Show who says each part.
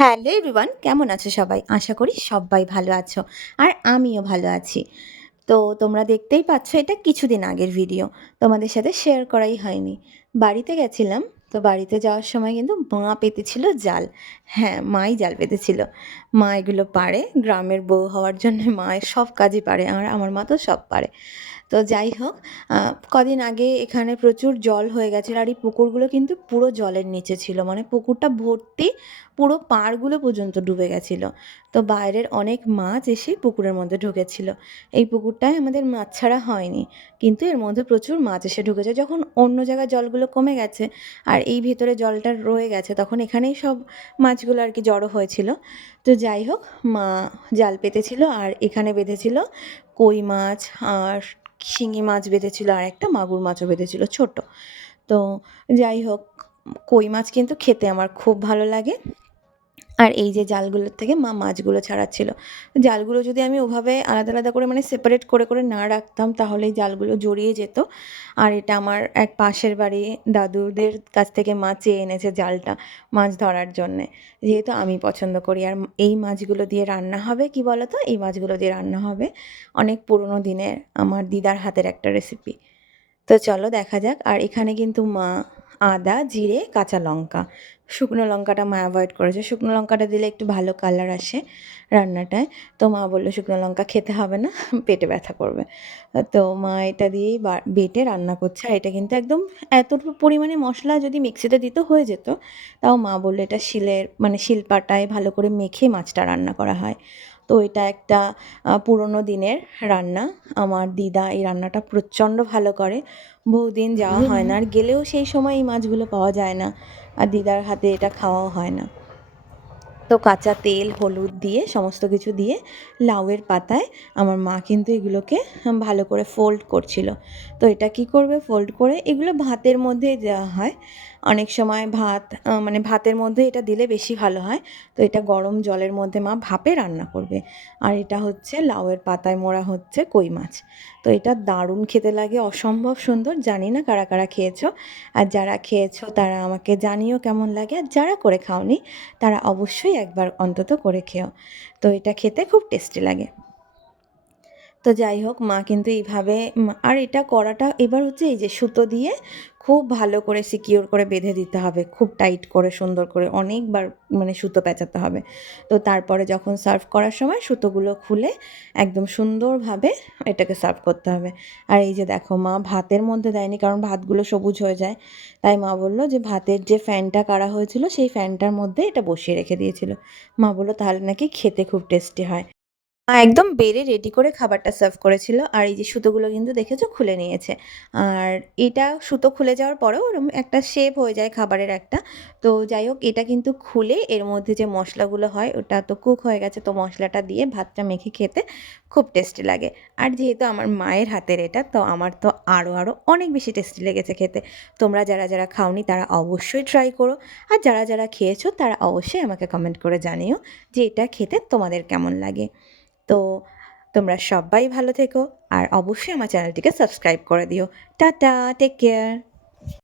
Speaker 1: Hello everyone, কেমন আছো সবাই? আশা করি সবাই ভালো আছো আর আমিও ভালো আছি। তো তোমরা দেখতেই পাচ্ছ এটা কিছুদিন আগের ভিডিও তোমাদের সাথে শেয়ার করাই হয়নি। বাড়িতে গেছিলাম তো বাড়িতে যাওয়ার সময় কিন্তু মা পেতেছিল জাল। হ্যাঁ মাই জাল পেতেছিল। মা এগুলো পারে, গ্রামের বউ হওয়ার জন্য মা সব কাজই পারে, আর আমার মা তো সব পারে। তো যাই হোক কদিন আগে এখানে প্রচুর জল হয়ে গেছিল, আর এই পুকুরগুলো কিন্তু পুরো জলের নিচে ছিল। মানে পুকুরটা ভর্তি পুরো পাড়গুলো পর্যন্ত ডুবে গেছিল। তো বাইরের অনেক মাছ এসে পুকুরের মধ্যে ঢুকেছিল। এই পুকুরটায় আমাদের মাছ ছাড়া হয়নি। কিন্তু এর মধ্যে প্রচুর মাছ এসে ঢুকেছে। যখন অন্য জায়গায় জলগুলো কমে গেছে, আর এই ভেতরে জলটা রয়ে গেছে, তখন এখানেই সব মাছগুলো আর কি জড়ো হয়েছিল। তো যাই হোক, মা জাল পেতেছিল আর এখানে বেঁধেছিল কই মাছ আর শিঙি মাছ বেঁধেছিল আর একটা মাগুর মাছও বেঁধেছিল ছোট। তো যাই হোক, কই মাছ কিন্তু খেতে আমার খুব ভালো লাগে। আর এই যে জালগুলোর থেকে মা মাছগুলো ছাড়াচ্ছিল। জালগুলো যদি আমি ওভাবে আলাদা আলাদা করে মানে সেপারেট করে করে না রাখতাম তাহলে জালগুলো জড়িয়ে যেত। আর এটা আমার এক পাশের বাড়ি দাদুদের কাছ থেকে মা চেয়ে এনেছে জালটা মাছ ধরার জন্যে। যেহেতু আমি পছন্দ করি। আর এই মাছগুলো দিয়ে রান্না হবে কি বলো তো এই মাছগুলো দিয়ে রান্না হবে অনেক পুরনো দিনের আমার দিদার হাতের একটা রেসিপি তো চলো দেখা যাক। আর এখানে কিন্তু মা আদা, জিরে, কাঁচা লঙ্কা শুকনো লঙ্কাটা মা অ্যাভয়েড করেছে। শুকনো লঙ্কাটা দিলে একটু ভালো কালার আসে রান্নাটায়। তো মা বলল, শুকনো লঙ্কা খেতে হবে না, পেটে ব্যথা করবে। তো মা এটা দিয়েই বেটে রান্না করছে। আর এটা কিন্তু একদম এতটুকু পরিমাণে মশলা যদি মিক্সিতে দিত হয়ে যেত, তাও মা বলল, এটা শিলের মানে শিলপাটায় ভালো করে মেখে মাছটা রান্না করা হয়। তো এটা একটা পুরোনো দিনের রান্না। আমার দিদা এই রান্নাটা প্রচণ্ড ভালো করে। বহুদিন যাওয়া হয় না। আর গেলেও সেই সময় এই মাছগুলো পাওয়া যায় না। আর দিদার হাতে এটা খাওয়াও হয় না। তো কাঁচা তেল, হলুদ দিয়ে, সমস্ত কিছু দিয়ে লাউয়ের পাতায় আমার মা কিন্তু এগুলোকে ভালো করে ফোল্ড করছিল। তো এটা কি করবে? ফোল্ড করে এগুলো ভাতের মধ্যেই দেওয়া হয়। অনেক সময় ভাত মানে ভাতের মধ্যে এটা দিলে বেশি ভালো হয়। তো এটা গরম জলের মধ্যে মা ভাপে রান্না করবে। আর এটা হচ্ছে লাউয়ের পাতায় মোড়া হচ্ছে কই মাছ। তো এটা দারুণ খেতে লাগে, অসম্ভব সুন্দর। জানি না কারা কারা খেয়েছো। আর যারা খেয়েছো তারা আমাকে জানিও কেমন লাগে। আর যারা করে খাওনি তারা অবশ্যই একবার অন্তত করে খেও। তো এটা খেতে খুব টেস্টি লাগে। তো যাই হোক, মা কিন্তু এইভাবে আর এটা করাটা এবার হচ্ছে এই যে সুতো দিয়ে খুব ভালো করে সিকিওর করে বেঁধে দিতে হবে, খুব টাইট করে সুন্দর করে অনেকবার মানে সুতো পেঁচাতে হবে। তো তারপরে যখন সার্ভ করার সময় সুতোগুলো খুলে একদম সুন্দরভাবে এটাকে সার্ভ করতে হবে। আর এই যে দেখো, মা ভাতের মধ্যে দেয়নি কারণ ভাতগুলো সবুজ হয়ে যায়। তাই মা বলল যে ভাতের যে ফ্যানটা কাড়া হয়েছিল, সেই ফ্যানটার মধ্যে এটা বসিয়ে রেখে দিয়েছিল। মা বলল তাহলে নাকি খেতে খুব টেস্টি হয়। একদম বেড়ে রেডি করে খাবারটা সার্ভ করেছিল। আর এই যে সুতোগুলো কিন্তু দেখেছ? খুলে নিয়েছে। আর এটা সুতো খুলে যাওয়ার পরেও ওরম একটা শেপ হয়ে যায় খাবারের একটা। তো যাই হোক, এটা কিন্তু খুলে এর মধ্যে যে মশলাগুলো হয়, ওটা তো কুক হয়ে গেছে, তো মশলাটা দিয়ে ভাতটা মেখে খেতে খুব টেস্টি লাগে। আর যেহেতু আমার মায়ের হাতের এটা, তো আমার তো আরও আরও অনেক বেশি টেস্টি লেগেছে খেতে। তোমরা যারা যারা খাওনি, তারা অবশ্যই ট্রাই করো। আর যারা যারা খেয়েছো, তারা অবশ্যই আমাকে কমেন্ট করে জানিও যে এটা খেতে তোমাদের কেমন লাগে। তো তোমরা সবাই ভালো থেকো আর অবশ্যই আমার চ্যানেলটিকে সাবস্ক্রাইব করে দিও। Tata take care